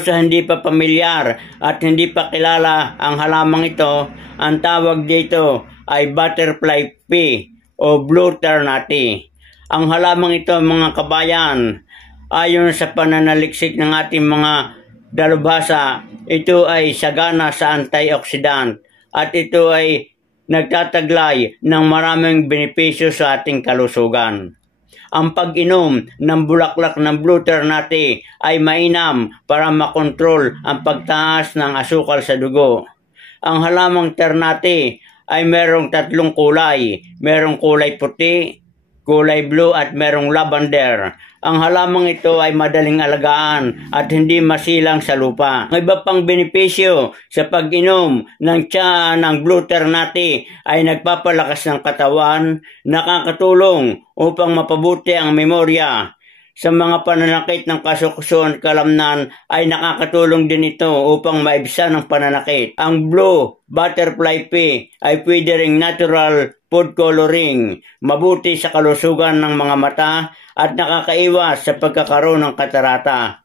Sa hindi pa pamilyar at hindi pa kilala ang halamang ito, ang tawag dito ay butterfly pea o blue ternate. Ang halamang ito, mga kabayan, ayon sa pananaliksik ng ating mga dalubhasa, ito ay sagana sa antioxidant at ito ay nagtataglay ng maraming benepisyo sa ating kalusugan. Ang pag-inom ng bulaklak ng blue ternate ay mainam para makontrol ang pagtaas ng asukal sa dugo. Ang halamang ternate ay merong 3 kulay. Merong kulay puti, kulay blue at merong lavender. Ang halamang ito ay madaling alagaan at hindi masilang sa lupa. Ang iba pang benepisyo sa pag-inom ng tsa ng blue ternate ay nagpapalakas ng katawan, nakakatulong upang mapabuti ang memorya. Sa mga pananakit ng kasukusuan kalamnan ay nakakatulong din ito upang maibsan ang pananakit. Ang blue butterfly pea ay pwede ring natural food coloring, mabuti sa kalusugan ng mga mata at nakakaiwas sa pagkakaroon ng katarata.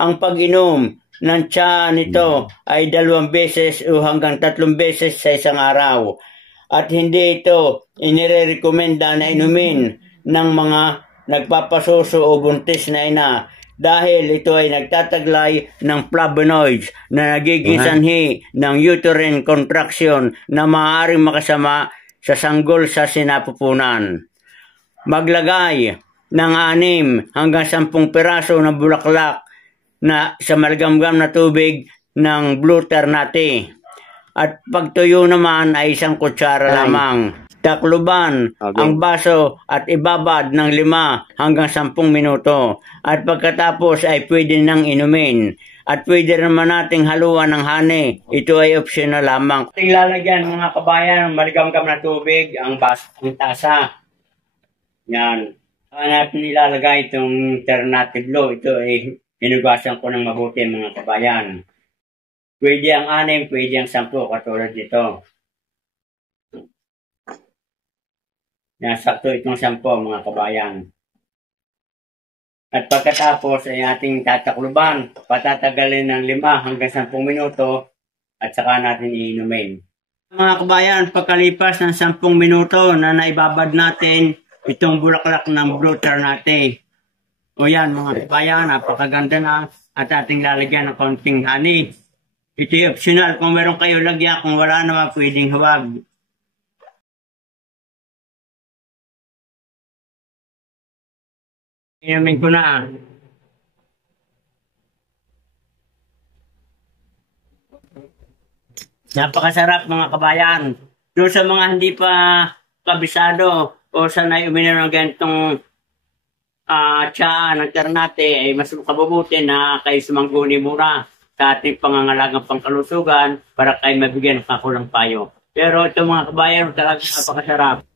Ang pag-inom ng tsa nito ay 2 beses o hanggang 3 beses sa isang araw. At hindi ito inirekomenda na inumin ng mga nagpapasuso o buntis na ina dahil ito ay nagtataglay ng flavonoids na nagiging sanhi ng uterine contraction na maaaring makasama sa sanggol sa sinapupunan. Maglagay ng 6 hanggang 10 piraso ng bulaklak na sa maligamgam na tubig ng blue ternate. At pagtuyo naman ay 1 kutsara lamang. Takluban ang baso at ibabad ng 5 hanggang 10 minuto. At pagkatapos ay pwede nang inumin. At pwede naman nating haluan ng honey. Ito ay optional lamang. Ating lalagyan mga kabayan ng maligamgam na tubig ang baso ng tasa. Yan. Saan natin ilalagay itong ternate blue? Ito ay hinugasan ko ng mabuti mga kabayan. Pwede ang 6, pwede ang 10 katulad dito. Yan, sakto itong 10 mga kabayan. At pagkatapos ay ating tatakluban, patatagalin ng 5 hanggang 10 minuto at saka natin iinumin. Mga kabayan, pagkalipas ng 10 minuto na naibabad natin itong bulaklak ng blue ternate. O yan mga kabayan, napakaganda na at ating lalagyan ng konting honey. Ito ay optional kung meron kayo lagyan, kung wala naman pwedeng huwag. Inumin ko na. Napakasarap mga kabayan. Doon sa mga hindi pa kabisado o sanay uminom ng ganitong tsa ng ternate ay mas kabubuti na kayo sumangguni muna sa ating pangangalagang pangkalusugan para kayo mabigyan ng kakulang payo. Pero ito mga kabayan talagang napakasarap.